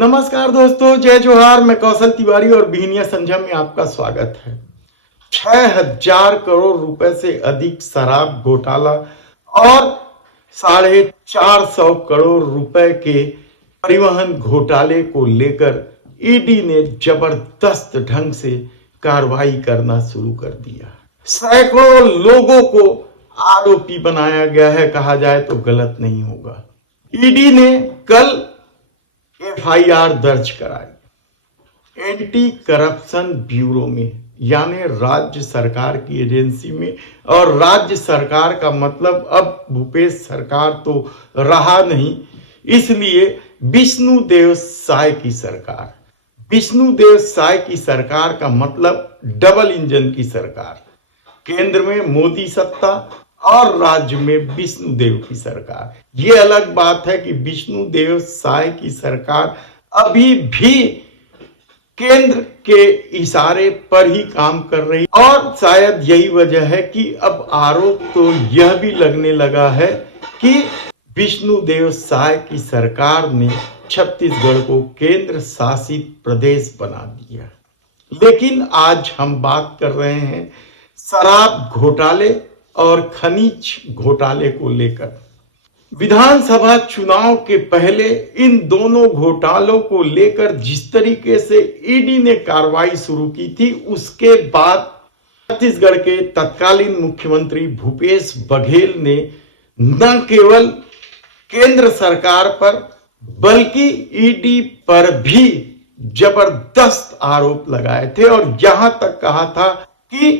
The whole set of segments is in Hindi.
नमस्कार दोस्तों, जय जोहार। मैं कौशल तिवारी और बिहनिया संझा में आपका स्वागत है। 6,000 करोड़ रुपए से अधिक शराब घोटाला और 450 करोड़ रुपए के परिवहन घोटाले को लेकर ईडी ने जबरदस्त ढंग से कार्रवाई करना शुरू कर दिया। सैकड़ों लोगों को आरोपी बनाया गया है, कहा जाए तो गलत नहीं होगा। ईडी ने कल एफआईआर दर्ज कराई एंटी करप्शन ब्यूरो में, यानी राज्य सरकार की एजेंसी में। और राज्य सरकार का मतलब अब भूपेश सरकार तो रहा नहीं, इसलिए विष्णुदेव साय की सरकार। विष्णुदेव साय की सरकार का मतलब डबल इंजन की सरकार। केंद्र में मोदी सत्ता और राज्य में विष्णुदेव की सरकार। ये अलग बात है कि विष्णुदेव साय की सरकार अभी भी केंद्र के इशारे पर ही काम कर रही, और शायद यही वजह है कि अब आरोप तो यह भी लगने लगा है कि विष्णुदेव साय की सरकार ने छत्तीसगढ़ को केंद्र शासित प्रदेश बना दिया। लेकिन आज हम बात कर रहे हैं शराब घोटाले और खनिज घोटाले को लेकर। विधानसभा चुनाव के पहले इन दोनों घोटालों को लेकर जिस तरीके से ईडी ने कार्रवाई शुरू की थी, उसके बाद छत्तीसगढ़ के तत्कालीन मुख्यमंत्री भूपेश बघेल ने न केवल केंद्र सरकार पर बल्कि ईडी पर भी जबरदस्त आरोप लगाए थे, और यहां तक कहा था कि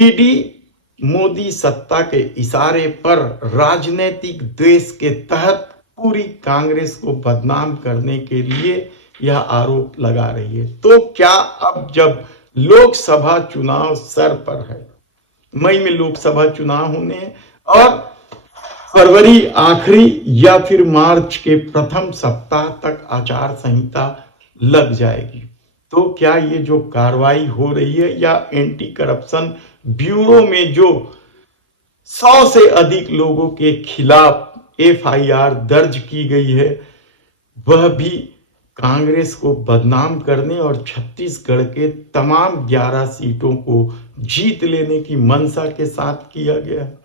ईडी मोदी सत्ता के इशारे पर राजनीतिक द्वेष के तहत पूरी कांग्रेस को बदनाम करने के लिए यह आरोप लगा रही है। तो क्या अब जब लोकसभा चुनाव सर पर है, मई में लोकसभा चुनाव होने हैं और फरवरी आखिरी या फिर मार्च के प्रथम सप्ताह तक आचार संहिता लग जाएगी, तो क्या ये जो कार्रवाई हो रही है या एंटी करप्शन ब्यूरो में जो 100 से अधिक लोगों के खिलाफ एफआईआर दर्ज की गई है, वह भी कांग्रेस को बदनाम करने और छत्तीसगढ़ के तमाम 11 सीटों को जीत लेने की मंशा के साथ किया गया है?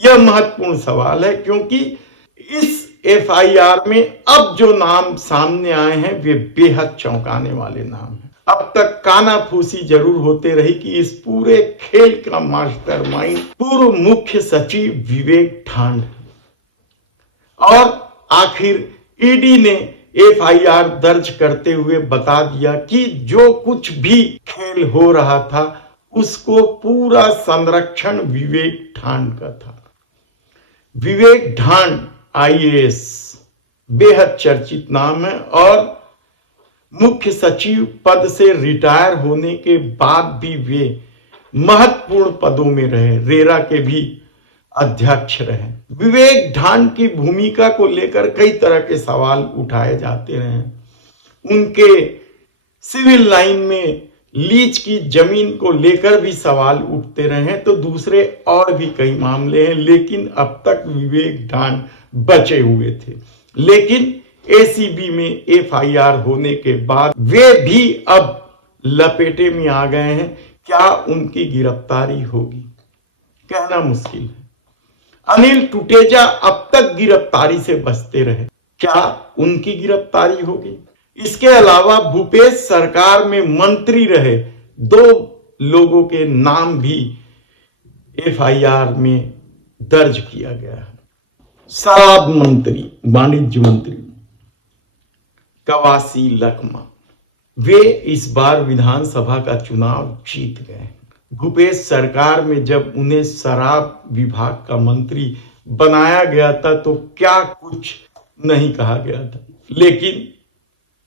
यह महत्वपूर्ण सवाल है, क्योंकि इस एफआईआर में अब जो नाम सामने आए हैं वे बेहद चौंकाने वाले नाम हैं। अब तक कानाफूसी जरूर होते रही कि इस पूरे खेल का मास्टरमाइंड पूर्व मुख्य सचिव विवेक ढांड, और आखिर ईडी ने एफआईआर दर्ज करते हुए बता दिया कि जो कुछ भी खेल हो रहा था उसको पूरा संरक्षण विवेक ढांड का था। विवेक ढांड आईएएस बेहद चर्चित नाम है, और मुख्य सचिव पद से रिटायर होने के बाद भी वे महत्वपूर्ण पदों में रहे, रेरा के भी अध्यक्ष रहे। विवेक ढांड की भूमिका को लेकर कई तरह के सवाल उठाए जाते रहे। उनके सिविल लाइन में लीज की जमीन को लेकर भी सवाल उठते रहे हैं, तो दूसरे और भी कई मामले हैं, लेकिन अब तक विवेक ढांड बचे हुए थे। लेकिन एसीबी में एफआईआर होने के बाद वे भी अब लपेटे में आ गए हैं। क्या उनकी गिरफ्तारी होगी, कहना मुश्किल है। अनिल टुटेजा अब तक गिरफ्तारी से बचते रहे, क्या उनकी गिरफ्तारी होगी? इसके अलावा भूपेश सरकार में मंत्री रहे 2 लोगों के नाम भी एफआईआर में दर्ज किया गया है। शराब मंत्री, वाणिज्य मंत्री कवासी लखमा, वे इस बार विधानसभा का चुनाव जीत गए। भूपेश सरकार में जब उन्हें शराब विभाग का मंत्री बनाया गया था तो क्या कुछ नहीं कहा गया था, लेकिन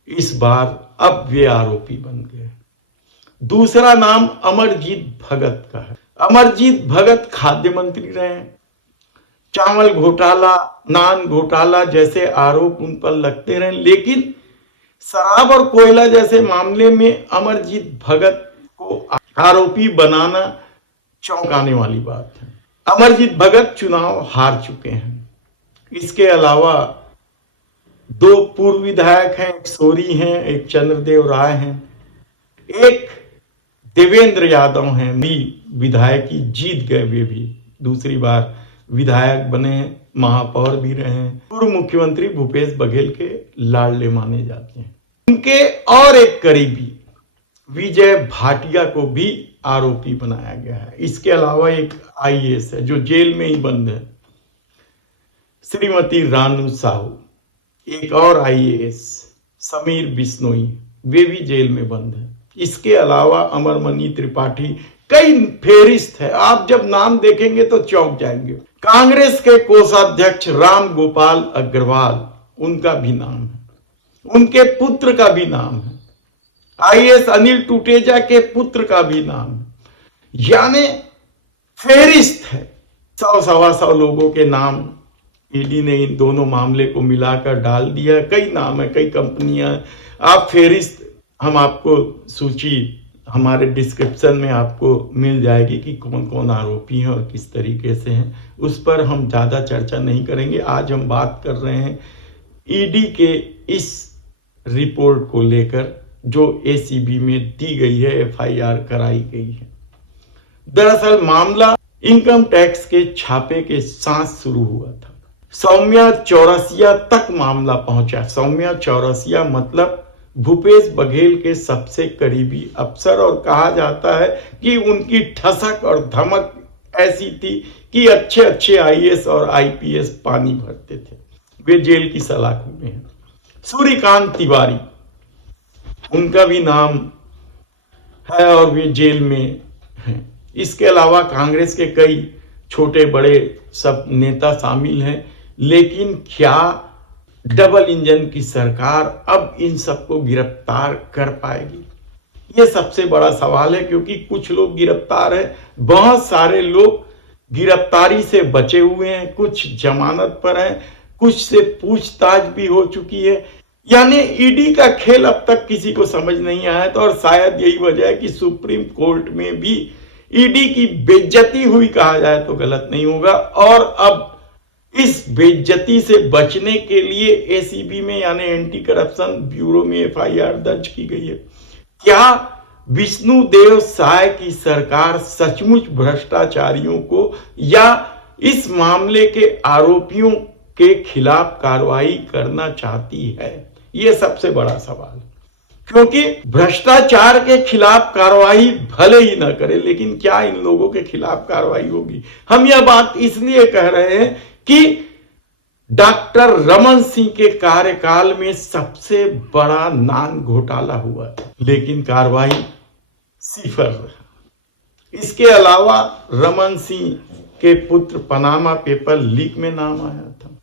इस बार अब वे आरोपी बन गए। दूसरा नाम अमरजीत भगत का है। अमरजीत भगत खाद्य मंत्री रहे। चावल घोटाला, नान घोटाला जैसे आरोप उन पर लगते रहे, लेकिन शराब और कोयला जैसे मामले में अमरजीत भगत को आरोपी बनाना चौंकाने वाली बात है। अमरजीत भगत चुनाव हार चुके हैं। इसके अलावा दो पूर्व विधायक हैं, एक सोरी हैं, एक चंद्रदेव राय हैं, एक देवेंद्र यादव हैं, भी विधायकी जीत गए, वे भी दूसरी बार विधायक बने, महापौर भी रहे हैं, पूर्व मुख्यमंत्री भूपेश बघेल के लाडले माने जाते हैं। उनके और एक करीबी विजय भाटिया को भी आरोपी बनाया गया है। इसके अलावा एक आईएएस है जो जेल में ही बंद है, श्रीमती रानू साहू, एक और आईएएस समीर बिश्नोई, वे भी जेल में बंद है। इसके अलावा अमरमणि त्रिपाठी, कई फेरिस्त है, आप जब नाम देखेंगे तो चौंक जाएंगे। कांग्रेस के कोषाध्यक्ष राम गोपाल अग्रवाल, उनका भी नाम है, उनके पुत्र का भी नाम है, आईएएस अनिल टूटेजा के पुत्र का भी नाम है, यानी फेरिस्त है। 100-125 लोगों के नाम ईडी ने इन दोनों मामले को मिलाकर डाल दिया। कई नाम है, कई कंपनियां, आप फेरिस्त, हम आपको सूची हमारे डिस्क्रिप्शन में आपको मिल जाएगी कि कौन कौन आरोपी हैं और किस तरीके से हैं। उस पर हम ज़्यादा चर्चा नहीं करेंगे। आज हम बात कर रहे हैं ईडी के इस रिपोर्ट को लेकर जो एसीबी में दी गई है, एफआईआर कराई गई है। दरअसल मामला इनकम टैक्स के छापे के साथ शुरू हुआ था। सौम्या चौरसिया तक मामला पहुंचा। सौम्या चौरसिया मतलब भूपेश बघेल के सबसे करीबी अफसर, और कहा जाता है कि उनकी ठसक और धमक ऐसी थी कि अच्छे अच्छे आईएएस और आईपीएस पानी भरते थे। वे जेल की सलाखों में हैं। सूर्यकांत तिवारी, उनका भी नाम है और वे जेल में हैं। इसके अलावा कांग्रेस के कई छोटे बड़े सब नेता शामिल हैं। लेकिन क्या डबल इंजन की सरकार अब इन सबको गिरफ्तार कर पाएगी? ये सबसे बड़ा सवाल है, क्योंकि कुछ लोग गिरफ्तार हैं, बहुत सारे लोग गिरफ्तारी से बचे हुए हैं, कुछ जमानत पर हैं, कुछ से पूछताछ भी हो चुकी है। यानी ईडी का खेल अब तक किसी को समझ नहीं आया था, और शायद यही वजह है कि सुप्रीम कोर्ट में भी ईडी की बेइज्जती हुई, कहा जाए तो गलत नहीं होगा। और अब इस बेइज्जती से बचने के लिए एसीबी में यानी एंटी करप्शन ब्यूरो में एफआईआर दर्ज की गई है। क्या विष्णुदेव साय की सरकार सचमुच भ्रष्टाचारियों को या इस मामले के आरोपियों के खिलाफ कार्रवाई करना चाहती है? यह सबसे बड़ा सवाल, क्योंकि भ्रष्टाचार के खिलाफ कार्रवाई भले ही ना करे, लेकिन क्या इन लोगों के खिलाफ कार्रवाई होगी? हम यह बात इसलिए कह रहे हैं कि डॉक्टर रमन सिंह के कार्यकाल में सबसे बड़ा नान घोटाला हुआ, लेकिन कार्रवाई सिफर रहा। इसके अलावा रमन सिंह के पुत्र पनामा पेपर लीक में नाम आया था।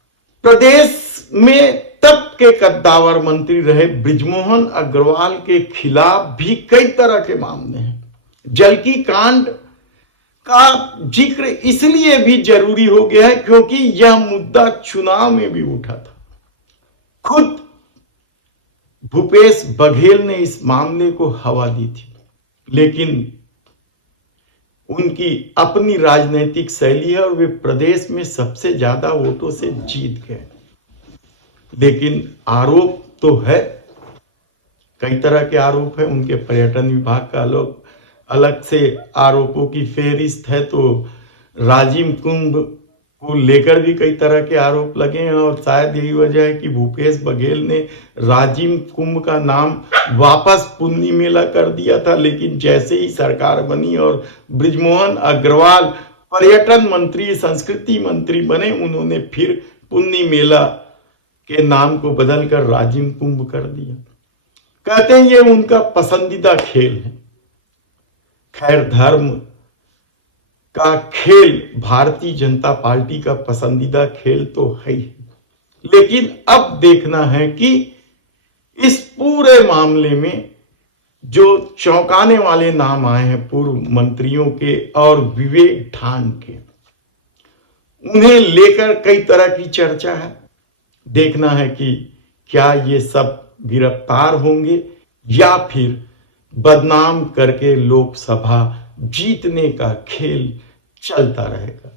प्रदेश में तब के कद्दावर मंत्री रहे बृजमोहन अग्रवाल के खिलाफ भी कई तरह के मामले हैं। जलकी कांड का जिक्र इसलिए भी जरूरी हो गया है क्योंकि यह मुद्दा चुनाव में भी उठा था। खुद भूपेश बघेल ने इस मामले को हवा दी थी, लेकिन उनकी अपनी राजनीतिक शैली है और वे प्रदेश में सबसे ज्यादा वोटों से जीत गए। लेकिन आरोप तो है, कई तरह के आरोप है। उनके पर्यटन विभाग का अलग से आरोपों की फेहरिस्त है। तो राजिम कुंभ को लेकर भी कई तरह के आरोप लगे हैं, और शायद यही वजह है कि भूपेश बघेल ने राजिम कुंभ का नाम वापस पुन्नी मेला कर दिया था। लेकिन जैसे ही सरकार बनी और बृजमोहन अग्रवाल पर्यटन मंत्री, संस्कृति मंत्री बने, उन्होंने फिर पुन्नी मेला के नाम को बदलकर राजिम कुंभ कर दिया। कहते हैं ये उनका पसंदीदा खेल है। खैर, धर्म का खेल भारतीय जनता पार्टी का पसंदीदा खेल तो है ही, लेकिन अब देखना है कि इस पूरे मामले में जो चौंकाने वाले नाम आए हैं पूर्व मंत्रियों के और विवेक ठान के, उन्हें लेकर कई तरह की चर्चा है। देखना है कि क्या ये सब गिरफ्तार होंगे या फिर बदनाम करके लोकसभा जीतने का खेल चलता रहेगा।